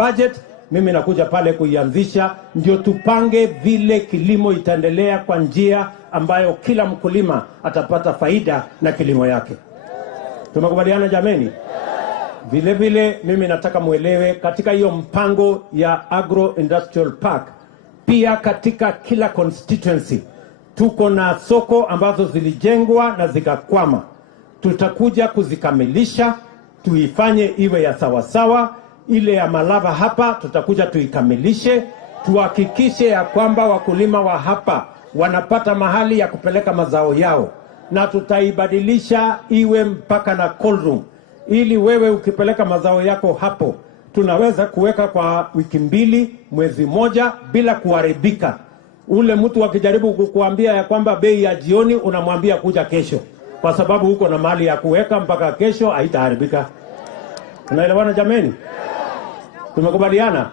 budget, mimi nakuja pale kuianzisha, ndio tupange vile kilimo itaendelea kwa njia ambayo kila mkulima atapata faida na kilimo yake. Tumekubaliana jameni? Vile vile mimi nataka muelewe katika hiyo mpango ya Agro Industrial Park, pia katika kila constituency tuko na soko ambazo zilijengwa na zikakwama. Tutakuja kuzikamilisha, tuifanye iwe ya sawasawa. Ile ya Malava hapa tutakuja tuikamilishe, tuhakikishe ya kwamba wakulima wa hapa wanapata mahali ya kupeleka mazao yao, na tutaibadilisha iwe mpaka na cold room, ili wewe ukipeleka mazao yako hapo tunaweza kuweka kwa wiki 2, mwezi moja bila kuharibika. Ule mtu akijaribu kukuambia ya kwamba bei ya jioni, unamwambia kuja kesho, kwa sababu huko na mali ya kuweka mpaka kesho, haitaharibika. Tunaelewana jameni? Tumekubaliana?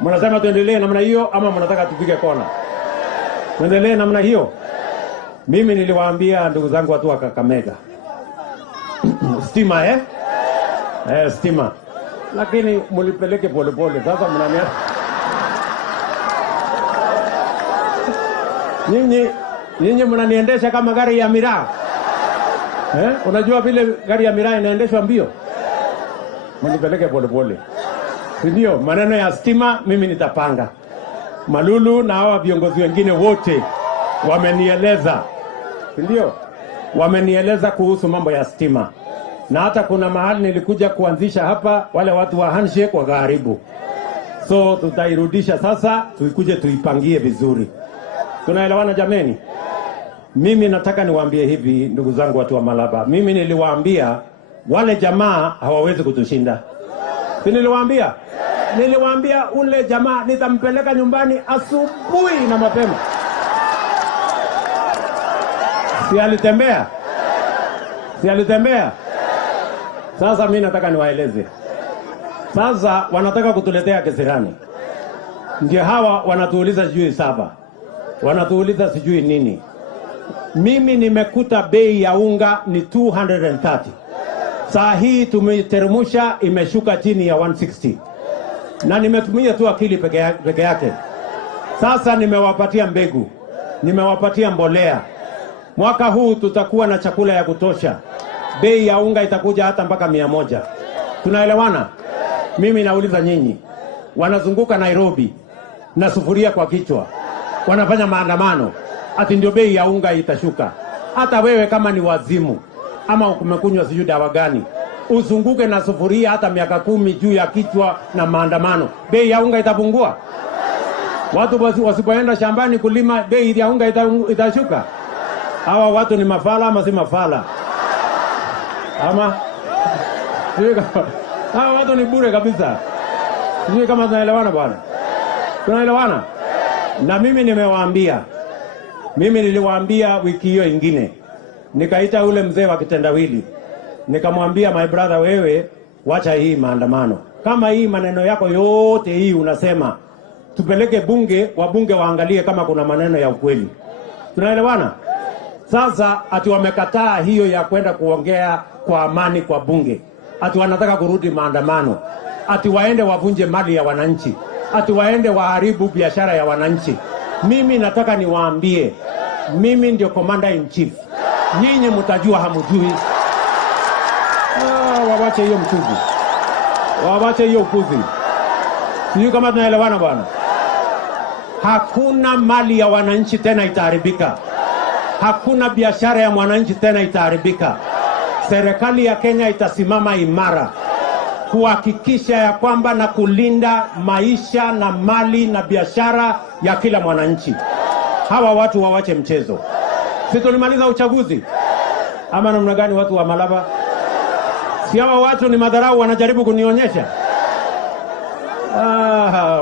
Mnasema tuendelee namna hiyo ama mnataka tupige kona? Tuendelee namna hiyo. Mimi niliwaambia ndugu zangu watu wa Kakamega stima stima, lakini mulipeleke polepole. Sasa mnania nyinyi mnaniendesha kama gari ya miraa. Unajua vile gari ya miraa inaendeshwa mbio? Mulipeleke polepole. Ndio maneno ya stima mimi nitapanga. Malulu na hawa viongozi wengine wote wamenieleza. Ndio wamenieleza kuhusu mambo ya stima. Na hata kuna mahali nilikuja kuanzisha hapa, wale watu wa handshake wakaharibu. So tutairudisha sasa, tuikuje tuipangie vizuri. Tunaelewana jameni? Mimi nataka niwaambie hivi ndugu zangu watu wa Malaba. Mimi niliwaambia wale jamaa hawawezi kutushinda. Si niliwaambia? Niliwaambia ule jamaa nitampeleka nyumbani asubuhi na mapema. Si alitembea? Si alitembea? Sasa mimi nataka niwaeleze. Sasa wanataka kutuletea kisirani. Ndio hawa wanatuuliza sijui 7. Wanatuuliza sijui nini. Mimi nimekuta bei ya unga ni 230. Saa hii tumeteremsha, imeshuka chini ya 160. Na nimetumia tu akili peke yake. Sasa nimewapatia mbegu, nimewapatia mbolea. Mwaka huu tutakuwa na chakula ya kutosha. Bei ya unga itakuja hata mpaka 100. Tunaelewana? Mimi nauliza nyinyi, wanazunguka Nairobi na sufuria kwa kichwa, wanafanya maandamano, ati ndio bei ya unga itashuka. Hata wewe kama ni wazimu ama umekunywa sijui dawa gani, uzunguke na sufuria hata miaka 10 juu ya kichwa na maandamano, bei ya unga itapungua? Watu wasipoenda shambani kulima, bei ya unga itashuka? Hawa watu ni mafala ama si mafala? Ama hawa watu ni bure kabisa. Sijui kama tunaelewana bwana. Tunaelewana? Na mimi nimewaambia, mimi niliwaambia wiki hiyo ingine, nikaita ule mzee wa kitendawili, nikamwambia my brother, wewe wacha hii maandamano. Kama hii maneno yako yote hii unasema, tupeleke bunge, wabunge waangalie kama kuna maneno ya ukweli. Tunaelewana? Sasa ati wamekataa hiyo ya kwenda kuongea kwa amani kwa bunge. Ati wanataka kurudi maandamano. Ati waende wavunje mali ya wananchi. Ati waende waharibu biashara ya wananchi. Mimi nataka niwaambie, mimi ndio commander in chief. Nyinyi mtajua hamjui. Wawache hiyo mchuzi. Wawache hiyo upuzi. Sijui kama tunaelewana bwana. Hakuna mali ya wananchi tena itaharibika. Hakuna biashara ya mwananchi tena itaharibika. Serikali ya Kenya itasimama imara kuhakikisha ya kwamba na kulinda maisha na mali na biashara ya kila mwananchi. Hawa watu wawache mchezo. Si tulimaliza uchaguzi? Ama namna gani watu wa Malaba? Si hawa watu ni madharau wanajaribu kunionyesha?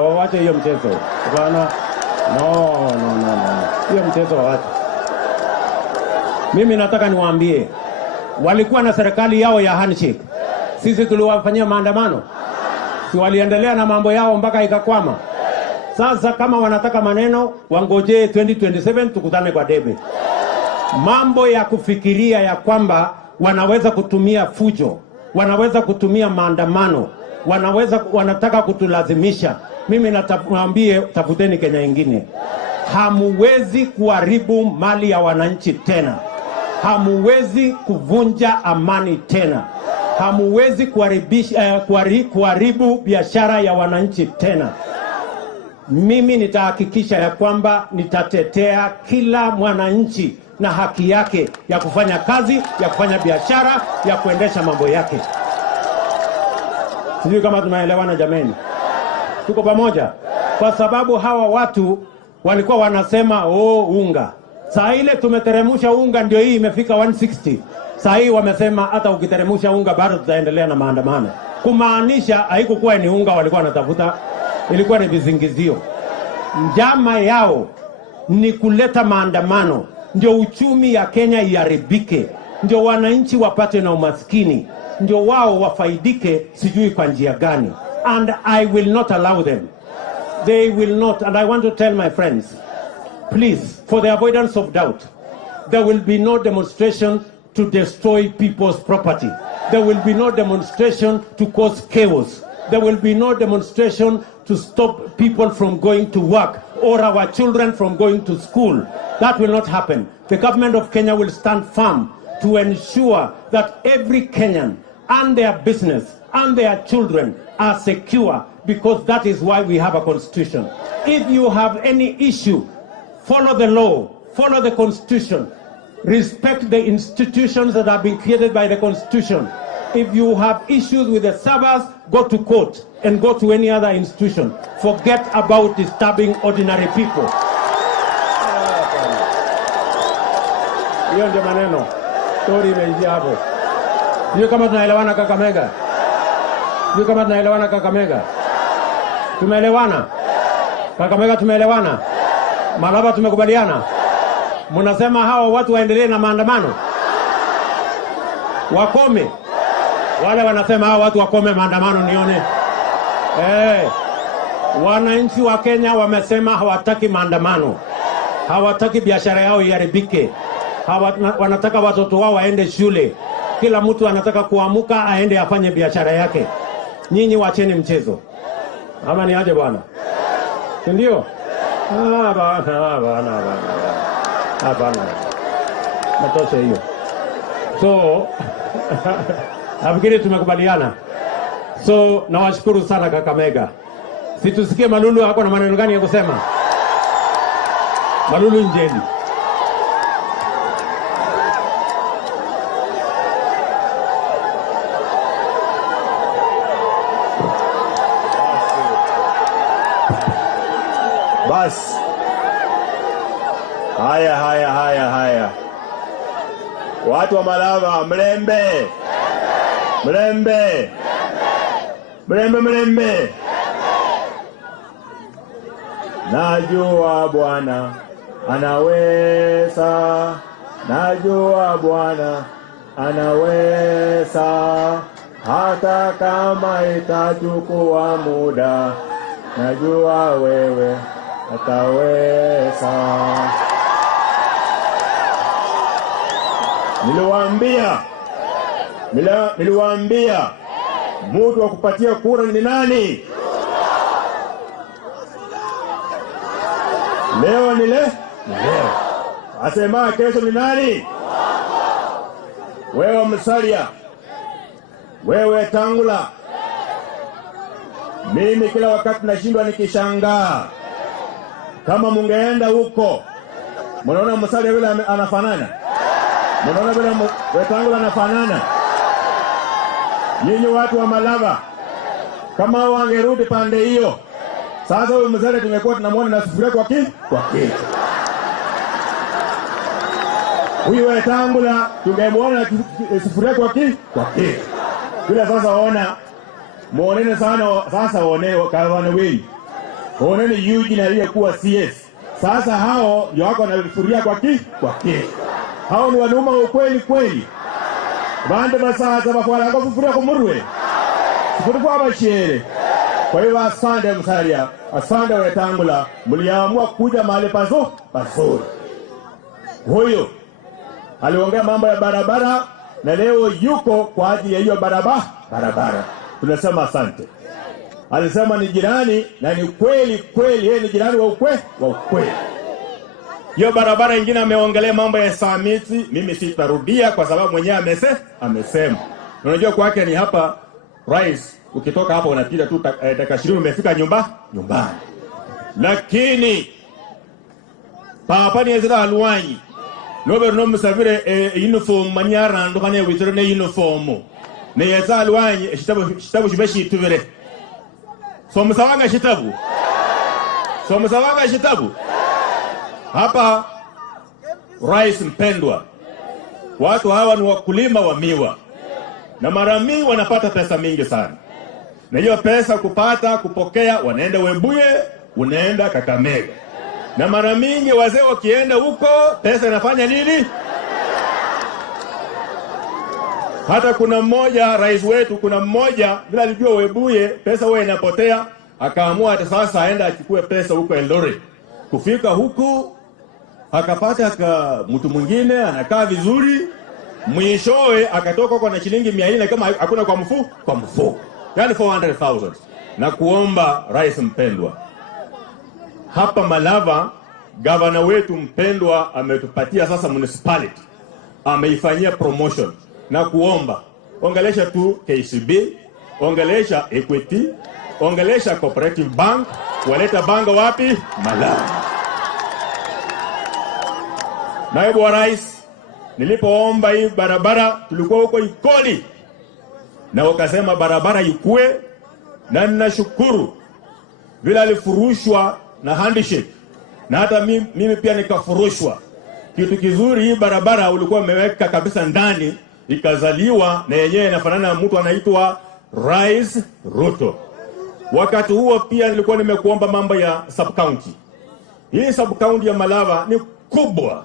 Wawache hiyo mchezo. Bwana. No. Hiyo mchezo wawache. Mimi nataka niwaambie, walikuwa na serikali yao ya handshake. Sisi tuliwafanyia maandamano. Si waliendelea na mambo yao mpaka ikakwama. Sasa kama wanataka maneno, wangojee 2027 tukutane kwa debe. Mambo ya kufikiria ya kwamba wanaweza kutumia fujo, wanaweza kutumia maandamano, wanataka kutulazimisha. Mimi nawaambie, tafuteni Kenya ingine. Hamuwezi kuharibu mali ya wananchi tena. Hamuwezi kuvunja amani tena. Hamuwezi kuharibu biashara ya wananchi tena. Mimi nitahakikisha ya kwamba nitatetea kila mwananchi na haki yake ya kufanya kazi, ya kufanya biashara, ya kuendesha mambo yake. Sijui kama tunaelewana jameni. Tuko pamoja? Kwa sababu hawa watu walikuwa wanasema unga. Saa ile tumeteremusha unga, ndio hii imefika 160. Saa hii wamesema hata ukiteremusha unga bado tutaendelea na maandamano. Kumaanisha haikukuwa ni unga walikuwa wanatafuta, ilikuwa ni vizingizio. Njama yao ni kuleta maandamano, ndio uchumi ya Kenya iharibike, ndio wananchi wapate na umaskini, ndio wao wafaidike sijui kwa njia gani. And I will not allow them. They will not. And I want to tell my friends, please, for the avoidance of doubt, there will be no demonstration to destroy people's property. There will be no demonstration to cause chaos. There will be no demonstration to stop people from going to work or our children from going to school. That will not happen. The government of Kenya will stand firm to ensure that every Kenyan and their business and their children are secure, because that is why we have a constitution. If you have any issue, follow the law, follow the constitution, respect the institutions that have been created by the constitution. If you have issues with the servers, go to court and go to any other institution. Forget about disturbing ordinary people. Hiyo ndio maneno. Story imeishia hapo. Hiyo kama tunaelewana Kakamega. Hiyo kama tunaelewana Kakamega. Tumeelewana? Kakamega tumeelewana? Malaba tumekubaliana? Mnasema hawa watu waendelee na maandamano? Wakome. Wale wanasema hawa watu wakome maandamano nione. Wananchi wa Kenya wamesema hawataki maandamano. Hawataki biashara yao iharibike. Wanataka watoto wao waende shule. Kila mtu anataka kuamuka aende afanye biashara yake. Nyinyi wacheni mchezo. Ama ni aje bwana? Ndio? Bana. Matosha hiyo. So nafikiri tumekubaliana. So nawashukuru sana Kakamega. Situsikie Malulu hako na maneno gani ya kusema? Malulu Njeni. Bas. Haya. Watu wa Malava, mlembe. Najua Bwana anaweza. Najua Bwana anaweza. Hata kama itachukua muda. Najua wewe ataweza. Niliwaambia mtu wa kupatia kura ni nani? Leo ni leo. Asema kesho ni nani? Wewe Msalia. Wewe Tangula. Mimi kila wakati nashindwa nikishangaa. Kama mungeenda huko, mnaona Msalia vile anafanana? Mnaona vile Tangula anafanana? Nyinyi watu wa Malava, kama wangerudi pande hiyo, sasa huyu Msalia tungekuwa tunamwona na sufuria kwa kichwa. Huyu Tangula tungemwona na sufuria kwa kichwa. Bila sasa ona, muonene sana sasa oneo kawana wewe. Onene yuji na ile kuwa CS. Sasa hao ndio wako na sufuria kwa kichwa. Hao ni wanuma kweli. Bande basaza bakwala kwa sufuria kwa murwe. Sufuria kwa bashere. Kwa hiyo asante Msalia, asante Wetangula, mliamua kuja mahali pazuri. Huyo aliongea mambo ya barabara na leo yuko kwa ajili ya hiyo barabara. Tunasema asante. Alisema ni jirani, na ni kweli kweli yeye ni jirani wa ukweli. Hiyo barabara ingine ameongelea mambo ya Samiti, mimi sitarudia kwa sababu mwenyewe amesema. Unajua kwake ni hapa rais, ukitoka hapa unapita tu dakika 20 umefika nyumbani. Lakini papa ni ezra alwanyi. Nobe no musavire uniform manyara ndokane witire ne uniform. Ne ezra alwanyi shitabu shibeshi tuvere. So musawanga shitabu. Hapa rais mpendwa, watu hawa ni wakulima wa miwa, na mara mingi wanapata pesa mingi sana, na hiyo pesa kupokea wanaenda Webuye, unaenda Kakamega, na mara mingi wazee wakienda huko pesa inafanya nini? Hata kuna mmoja rais wetu, bila alijua Webuye pesa wewe inapotea, akaamua hata sasa aenda achukue pesa huko Eldoret. Kufika huku akapata mtu mwingine anakaa vizuri, mwishowe akatoka kwa na shilingi 400 kama hakuna kwa mfuko. Yani 400,000. Na kuomba rais mpendwa, hapa Malava gavana wetu mpendwa ametupatia sasa municipality, ameifanyia promotion, na kuomba ongelesha tu KCB, ongelesha Equity, ongelesha Cooperative Bank, waleta banka wapi? Malava. Naibu wa rais, nilipoomba hii barabara tulikuwa huko Ikoli, na wakasema barabara ikue, na ninashukuru vile alifurushwa na handshake, na hata mimi pia nikafurushwa. Kitu kizuri, hii barabara ulikuwa umeweka kabisa ndani, ikazaliwa na yenyewe inafanana na mtu anaitwa Rais Ruto. Wakati huo pia nilikuwa nimekuomba mambo ya sub county. Hii sub county ya Malava ni kubwa,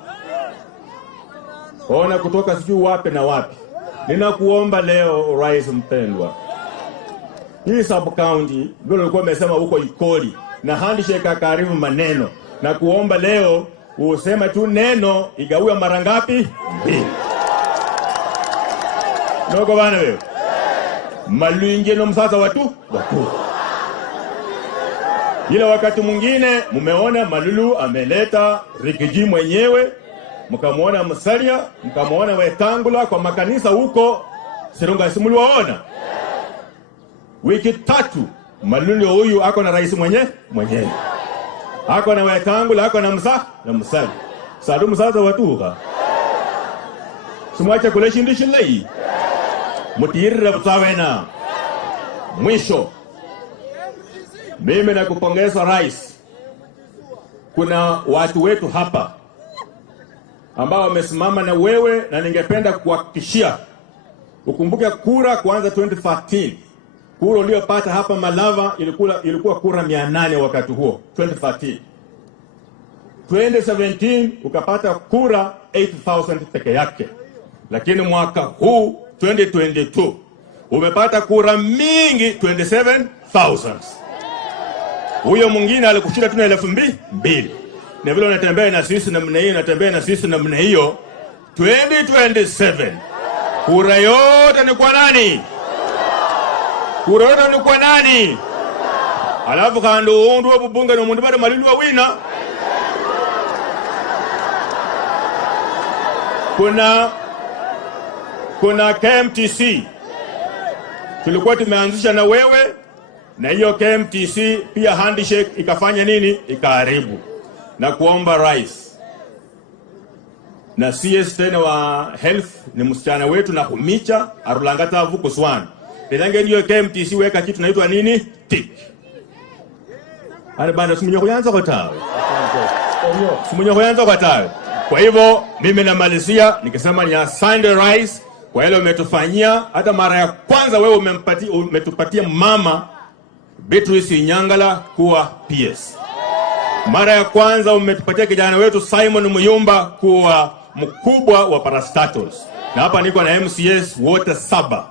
ona kutoka sijui wapi na wapi. Ninakuomba leo rais mpendwa, hii sub county ndio nilikuwa nimesema huko Ikoli, na handshake karibu maneno, na kuomba leo usema tu neno igawiwa mara ngapi? 2. Noko bana wewe. Maluinge no msasa watu. Ila wakati mwingine mumeona Malulu ameleta Rikiji mwenyewe, mkamuona Musalia, mkamuona Wetangula kwa makanisa huko Sirunga, simuliwaona. Wiki 3 Malulu huyu ako na rais mwenyewe. Ako na Wetangula, ako na Musalia. Sadu msasa watuka. Sumwacha kule shindishilei. Mutirira butawena. Mwisho, mimi nakupongeza rais. Kuna watu wetu hapa ambao wamesimama na wewe, na ningependa kuhakikishia ukumbuke kura kuanza 2013. Kura uliyopata hapa Malava ilikuwa kura 800 wakati huo 2013. 2017 ukapata kura 8000 peke yake. Lakini mwaka huu 2022 umepata kura mingi 27,000. Huyo mwingine alikushinda tu na 2,000. Na vile unatembea na sisi namna hiyo, natembea na sisi namna hiyo, 2027 kura yote ni kwa nani? Kura yote ni kwa nani? Alafu kando undu wa bunge na mundu bado Malulu wa wina. Kuna KMTC tulikuwa tumeanzisha na wewe, na hiyo KMTC pia handshake ikafanya nini? Ikaharibu. Na kuomba rais, na CS tena wa health ni msichana wetu na kumicha arulangata vuko swan. Telange hiyo KMTC weka kitu naitwa nini? Tick. Ale bana simunyo kuanza kwa tawe. Simunyo kuanza kwa tawe. Kwa hivyo mimi namalizia nikisema ni asante rais kwa ile umetufanyia. Hata mara ya kwanza wewe umetupatia mama Beatrice Nyangala kuwa PS. Mara ya kwanza umetupatia kijana wetu Simon Muyumba kuwa mkubwa wa parastatals. Na hapa niko na MCS wote 7.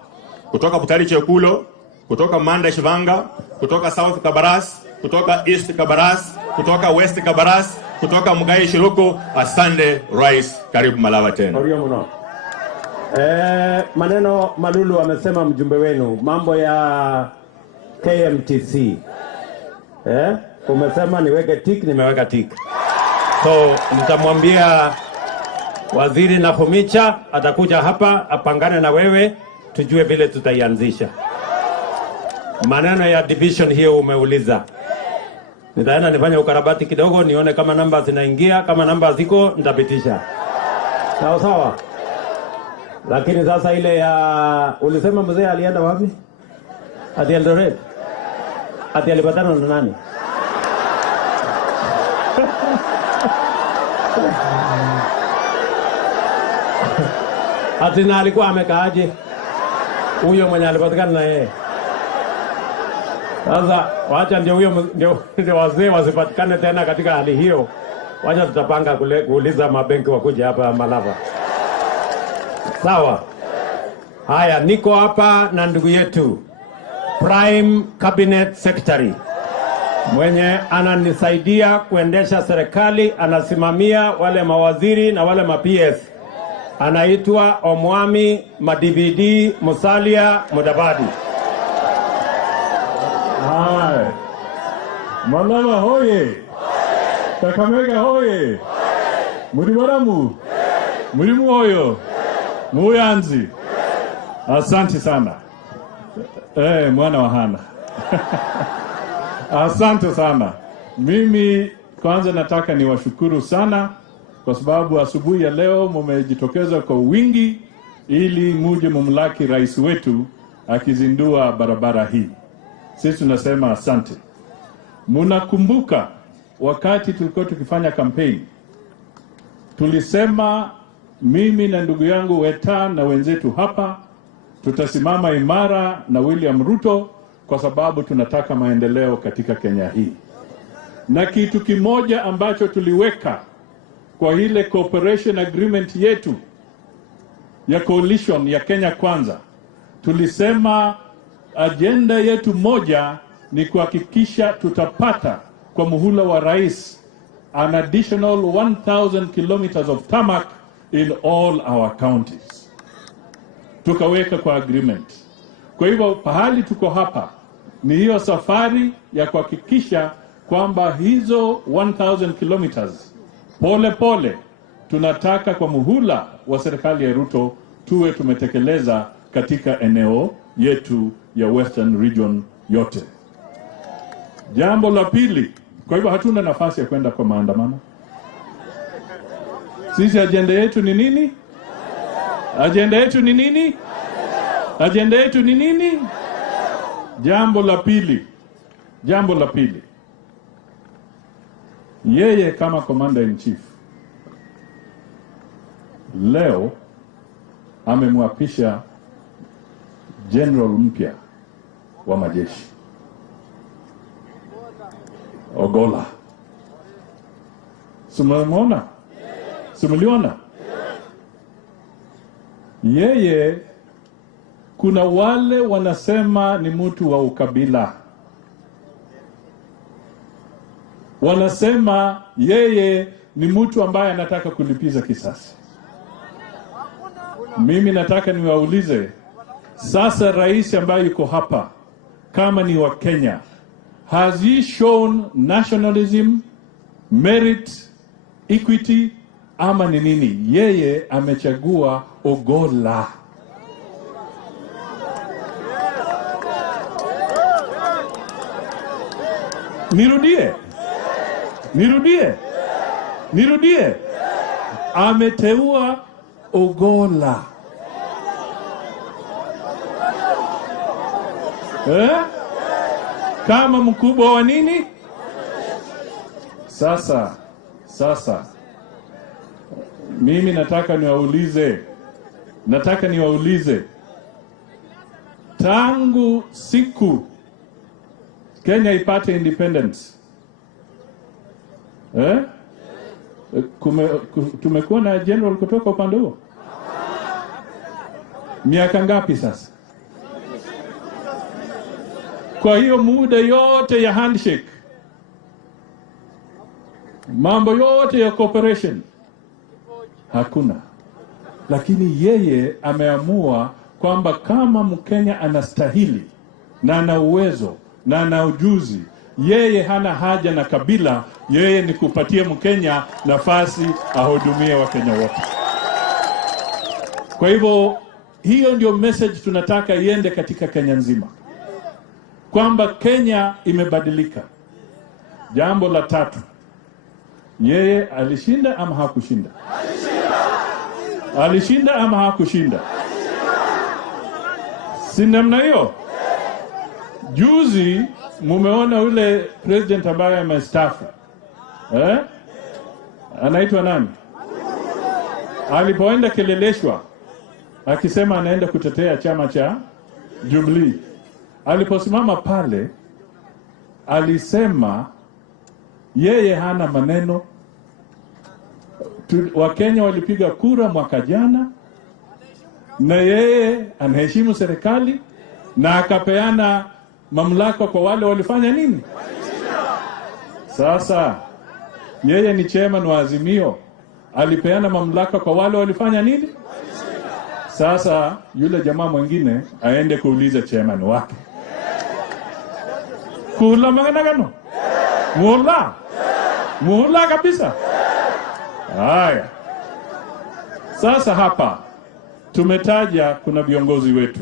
Kutoka Butari Chekulo, kutoka Manda Shivanga, kutoka South Kabaras, kutoka East Kabaras, kutoka West Kabaras, kutoka Mugai Shiruko. Asante rais, karibu Malava tena. Maneno Malulu amesema mjumbe wenu, mambo ya KMTC. Umesema niweke tik, nimeweka tik. So nitamwambia Waziri Nakhumicha atakuja hapa apangane na wewe tujue vile tutaianzisha. Maneno ya division hiyo umeuliza. Nitaenda nifanye ukarabati kidogo nione kama namba zinaingia, kama namba ziko nitapitisha. Sawa sawa. Lakini sasa ile ya ulisema mzee alienda wapi? Ati Eldoret. Ati alipatana na nani? Ati na alikuwa amekaaje? Huyo mwenye alipatikana na yeye. Sasa wacha ndio huyo ndio wazee wasipatikane tena katika hali hiyo. Wacha tutapanga kuuliza mabenki wakuja hapa Malava. Sawa. Haya, niko hapa na ndugu yetu Prime Cabinet Secretary mwenye ananisaidia kuendesha serikali, anasimamia wale mawaziri na wale ma-PS. Anaitwa Omwami Madividi Musalia Mudavadi. Hai. Malava hoye. Kakamega hoye. Muribaramu. Murimu hoyo. Muyanzi. Asante sana. Mwana wa Hana. Asante sana. Mimi kwanza nataka niwashukuru sana kwa sababu asubuhi ya leo mmejitokeza kwa wingi ili muje mumlaki rais wetu akizindua barabara hii. Sisi tunasema asante. Mnakumbuka wakati tulikuwa tukifanya campaign, tulisema mimi na ndugu yangu Weta na wenzetu hapa tutasimama imara na William Ruto kwa sababu tunataka maendeleo katika Kenya hii. Na kitu kimoja ambacho tuliweka kwa ile cooperation agreement yetu ya coalition ya Kenya Kwanza, tulisema agenda yetu moja ni kuhakikisha tutapata kwa muhula wa rais an additional 1,000 kilometers of tarmac in all our counties. Tukaweka kwa agreement. Kwa hivyo pahali tuko hapa ni hiyo safari ya kuhakikisha kwamba hizo 1,000 kilometers pole pole tunataka kwa muhula wa serikali ya Ruto tuwe tumetekeleza katika eneo yetu ya Western Region yote. Jambo la pili, kwa hivyo hatuna nafasi ya kwenda kwa maandamano. Sisi agenda yetu ni nini? Agenda yetu ni nini? Agenda yetu ni nini? Jambo la pili. Yeye kama commander in chief leo amemwapisha general mpya wa majeshi Ogola. Sumemwona? Sumeliona? Yeye kuna wale wanasema ni mtu wa ukabila. Wanasema yeye ni mtu ambaye anataka kulipiza kisasi. Mimi nataka niwaulize sasa, rais ambaye yuko hapa kama ni wa Kenya, has he shown nationalism, merit, equity ama ni nini? Yeye amechagua Ogola. Nirudie. Ameteua Ogola. Kama mkubwa wa nini? Sasa mimi nataka niwaulize tangu siku Kenya ipate independence tumekuwa na general kutoka upande huo miaka ngapi sasa? Kwa hiyo muda yote ya handshake, mambo yote ya cooperation hakuna. Lakini yeye ameamua kwamba kama Mkenya anastahili na ana uwezo na ana ujuzi. Yeye hana haja na kabila, yeye ni kupatia Mkenya nafasi ahudumie Wakenya wote. Kwa hivyo hiyo ndio message tunataka iende katika Kenya nzima, kwamba Kenya imebadilika. Jambo la tatu, yeye alishinda ama hakushinda? Alishinda ama hakushinda? Si namna hiyo? Juzi mumeona ule president ambaye amestaafu, anaitwa nani? Alipoenda keleleshwa akisema anaenda kutetea chama cha Jubilee, aliposimama pale alisema yeye hana maneno. Wakenya walipiga kura mwaka jana na yeye anaheshimu serikali na akapeana mamlaka kwa wale walifanya nini? Sasa yeye ni chairman wa Azimio, alipeana mamlaka kwa wale walifanya nini? Sasa yule jamaa mwingine aende kuuliza chairman wake. Kula maganagano? Muhula kabisa. Haya. Sasa hapa tumetaja kuna viongozi wetu.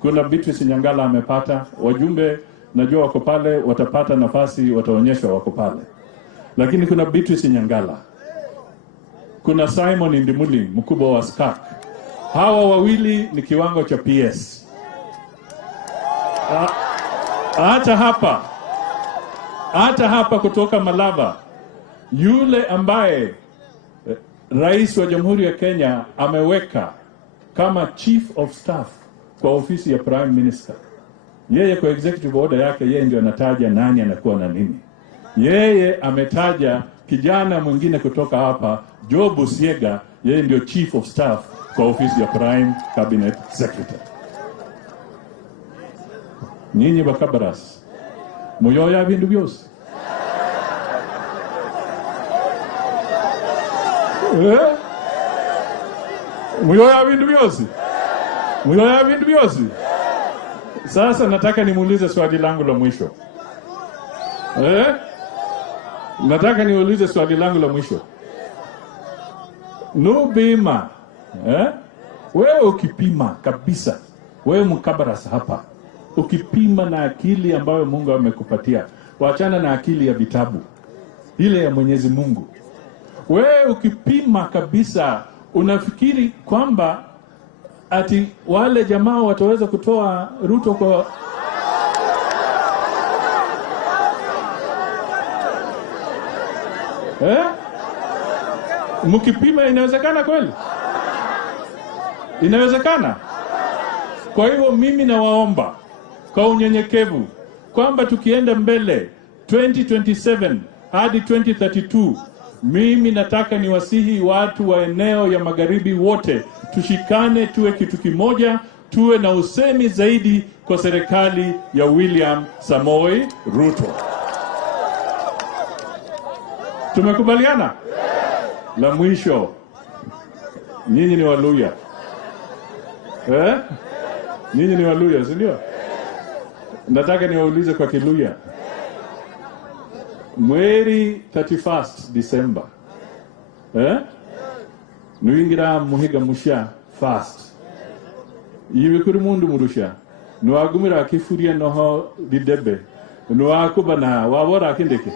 Kuna Beatrice Nyangala amepata, wajumbe najua wako pale, watapata nafasi, wataonyeshwa wako pale. Lakini kuna Beatrice Nyangala, kuna Simon Ndimuli, mkubwa wa SCAC. Hawa wawili ni kiwango cha PS. Hata hapa kutoka Malava, yule ambaye Rais wa Jamhuri ya Kenya ameweka kama Chief of Staff kwa ofisi ya Prime Minister, yeye kwa executive order yake yeye ndio anataja nani anakuwa na nini. Yeye ametaja kijana mwingine kutoka hapa, Job Usiega, yeye ndio Chief of Staff kwa ofisi ya Prime Cabinet Secretary. Nyinyi bakabaras muyoya bindu byose. Muyoya bindu byose. Muyoya bindu byose. Sasa nataka nimuulize swali langu la mwisho. Nataka niulize swali langu la mwisho. Nubima, wewe ukipima kabisa, wewe mkabarasa hapa, ukipima na akili ambayo Mungu amekupatia, waachana na akili ya vitabu, ile ya Mwenyezi Mungu. Wewe ukipima kabisa, unafikiri kwamba ati wale jamaa wataweza kutoa Ruto kwa mkipima inawezekana kweli? Inawezekana? Kwa hivyo mimi nawaomba kwa unyenyekevu kwamba tukienda mbele 2027 hadi 2032, mimi nataka niwasihi watu wa eneo ya magharibi wote tushikane, tuwe kitu kimoja, tuwe na usemi zaidi kwa serikali ya William Samoei Ruto. Tumekubaliana? La mwisho, nyinyi ni Waluya. Nyinyi ni Waluya, si ndio? Nataka niwaulize kwa Kiluya. Mweri 31st December. Nuingira muhiga musha fast. Yibikuri mundu murusha. Nuagumira akifuria noho didebe. Nuakubana wabora akindeke.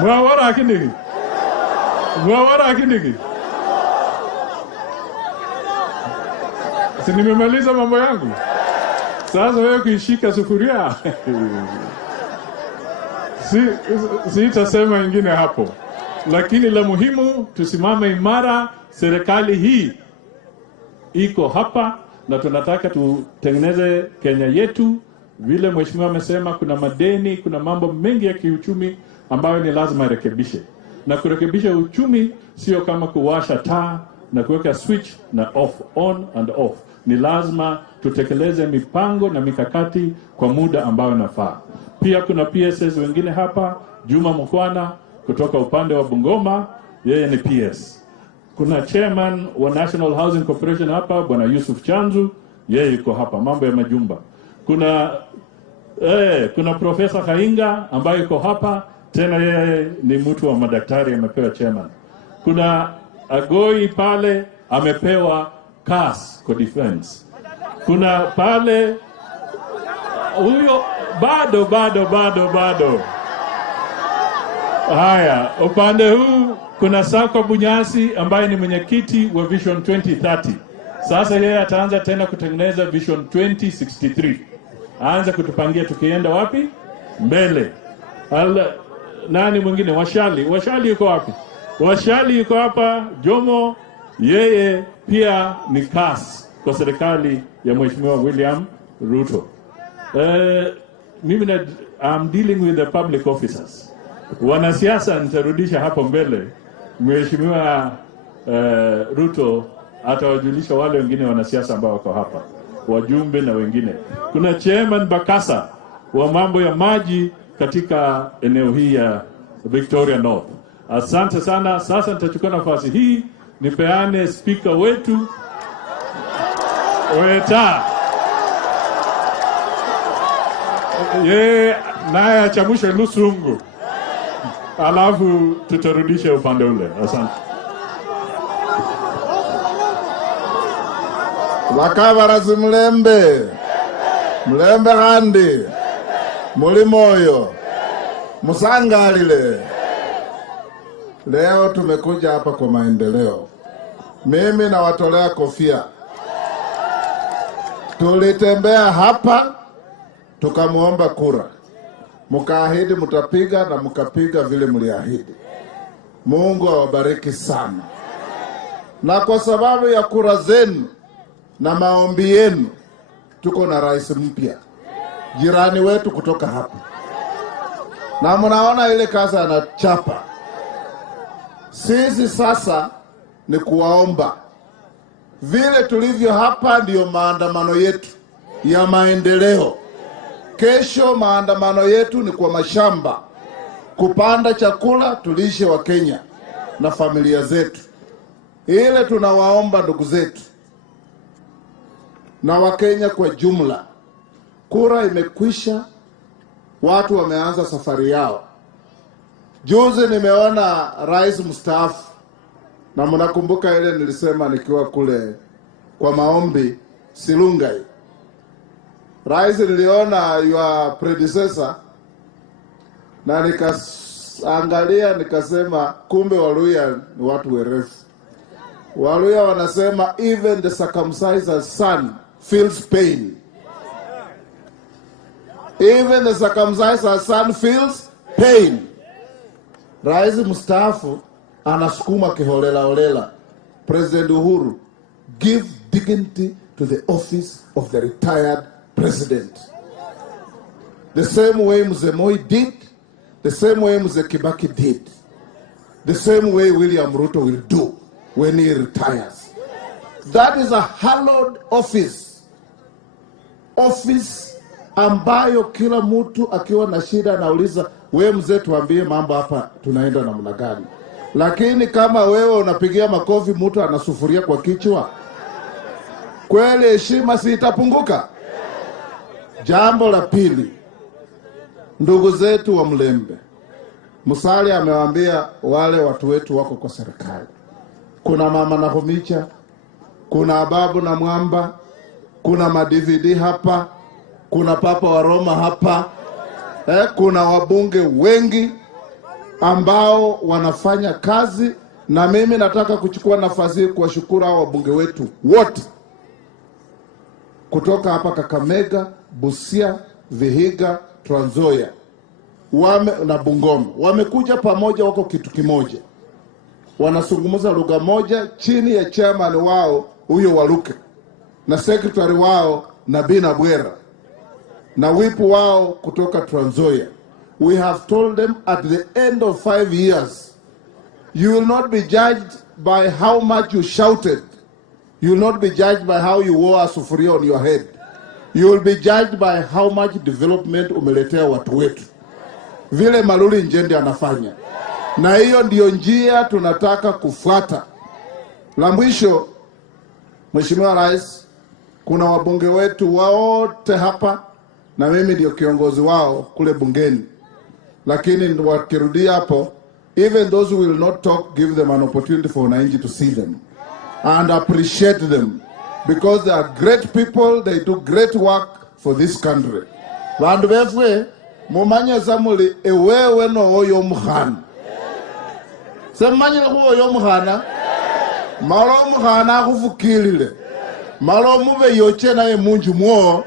Mwawara akindeke. Mwawara akindeke. Si nimemaliza mambo yangu. Sasa wewe kuishika sufuria. Sitasema ingine hapo. Lakini la muhimu tusimame imara, serikali hii iko hapa na tunataka tutengeneze Kenya yetu. Vile mheshimiwa amesema kuna madeni, kuna mambo mengi ya kiuchumi ambayo ni lazima irekebishe. Na kurekebisha uchumi sio kama kuwasha taa na kuweka switch na off, on and off. Ni lazima tutekeleze mipango na mikakati kwa muda ambao nafaa. Pia kuna PSS wengine hapa, Juma Mkwana kutoka upande wa Bungoma, yeye ni PS. Kuna chairman wa National Housing Corporation hapa, Bwana Yusuf Chanzu, yeye yuko hapa, mambo ya majumba. Kuna Profesa Kainga ambaye yuko hapa, tena yeye ni mtu wa madaktari, amepewa chairman. Kuna Agoi pale amepewa CAS kwa defense. Kuna pale huyo bado. Haya, upande huu kuna Sako Bunyasi ambaye ni mwenyekiti wa Vision 2030. Sasa yeye ataanza tena kutengeneza Vision 2063. Aanza kutupangia tukienda wapi? Mbele. Nani mwingine? Washali yuko wapi? Washali yuko hapa. Jomo yeye pia ni CAS kwa serikali ya Mheshimiwa William Ruto. I'm dealing with the public officers. Wanasiasa nitarudisha hapo mbele. Mheshimiwa Ruto atawajulisha wale wengine wanasiasa ambao wako hapa, wajumbe na wengine. Kuna Chairman Bakasa wa mambo ya maji katika eneo hii ya Victoria North. Asante sana. Sasa nitachukua nafasi hii nipeane speaker wetu Weta. Naye achamushe lusungu. Alafu tutarudisha upande ule. Asante. Wakabarazi mlembe handi mulimoyo musangalile. Leo tumekuja hapa kwa maendeleo. Mimi nawatolea kofia. Tulitembea hapa tukamuomba kura, mukaahidi mutapiga na mukapiga vile mliahidi. Mungu awabariki sana. Na kwa sababu ya kura zenu na maombi yenu, tuko na rais mpya, jirani wetu kutoka hapa, na mnaona ile kazi anachapa. Sisi sasa ni kuwaomba vile tulivyo hapa, ndiyo maandamano yetu ya maendeleo. Kesho maandamano yetu ni kwa mashamba, kupanda chakula tulishe wa Kenya na familia zetu. Ile tunawaomba ndugu zetu na Wakenya kwa jumla, kura imekwisha, watu wameanza safari yao. Juzi nimeona rais mstaafu, na mnakumbuka ile nilisema nikiwa kule kwa maombi Silungai. Rais niliona your predecessor, na nikaangalia nikasema kumbe Waluya ni watu werefu. Waluya wanasema even the circumcised son feels pain. Even the circumcised son feels pain. Rais mstaafu anasukuma kiholela. President Uhuru, give dignity to the office of the retired president. The same way Mzee Moi did, the same way Mzee Kibaki did, the same way William Ruto will do when he retires. That is a hallowed office. Office ambayo kila mtu akiwa na shida anauliza, wewe mzee tuambie mambo hapa tunaenda namna gani. Lakini kama wewe unapigia makofi mtu anasufuria kwa kichwa, kweli heshima si itapunguka? Jambo la pili, ndugu zetu wa Mlembe, Musalia amewaambia wale watu wetu wako kwa serikali. Kuna mama na Homicha, kuna Ababu na Mwamba, kuna ma-DVD hapa, kuna Papa wa Roma hapa, kuna wabunge wengi ambao wanafanya kazi, na mimi nataka kuchukua nafasi hii kuwashukuru hao wabunge wetu wote kutoka hapa Kakamega, Busia, Vihiga, Trans Nzoia na Bungoma. Wamekuja pamoja, wako kitu kimoja, wanazungumza lugha moja chini ya chairman wao huyo Waluke, na secretary wao Nabina Bwera, na wipu wao kutoka Trans Nzoia. We have told them at the end of 5 years, you will not be judged by how much you shouted. You will not be judged by how you wore a sufuria on your head. You will be judged by how much development umeletea watu wetu, vile Maluli Njendi anafanya. Na hiyo ndiyo njia tunataka kufuata. La mwisho, Mheshimiwa Rais, kuna wabunge wetu wote hapa na mimi ndio kiongozi wao kule bungeni. Lakini wakirudia hapo, even those who will not talk, give them an opportunity for wananchi to see them and appreciate them, because they are great people, they do great work for this country. Vandu vefwe mumanye samuli ewewe no oyo mukhana. Semanyile ku oyo mukhana, malo mukhana khufukilile. Malo mube yoche naye munju mwo.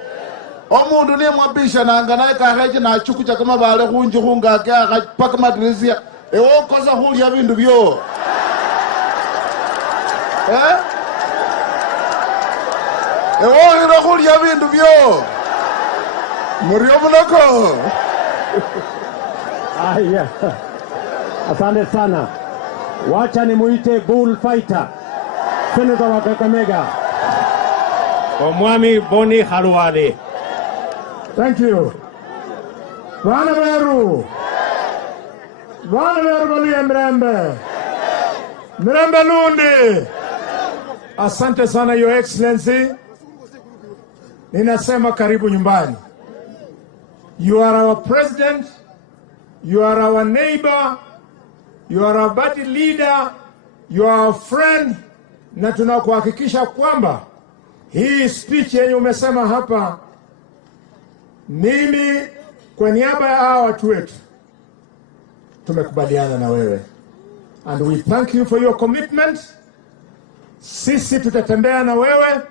Omundu niye mwabisha nanga naye kakheche na chukucha kama bale khunju khungake akhapaka madirisia. Ewo kosa khulya bindu byo. Ewo hiro khulya bindu byo. Murio muloko. Aya. Asante sana. Wacha nimuite bullfighter. Senator wa Kakamega. Omwami Boni Halwale. Thank you. Bwana Beru. Bwana Beru balia Mrembe. Mrembe Lundi. Asante sana Your Excellency. Ninasema karibu nyumbani. You are our president. You are our neighbor. You are our party leader. You are our friend. Na tunakuhakikisha kwamba hii speech yenye umesema hapa, mimi kwa niaba ya hawa watu wetu tumekubaliana na wewe. And we thank you for your commitment. Sisi tutatembea na wewe.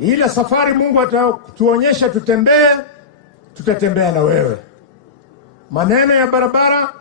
Ile safari Mungu atatuonyesha tutembee, tutatembea na wewe. Maneno ya barabara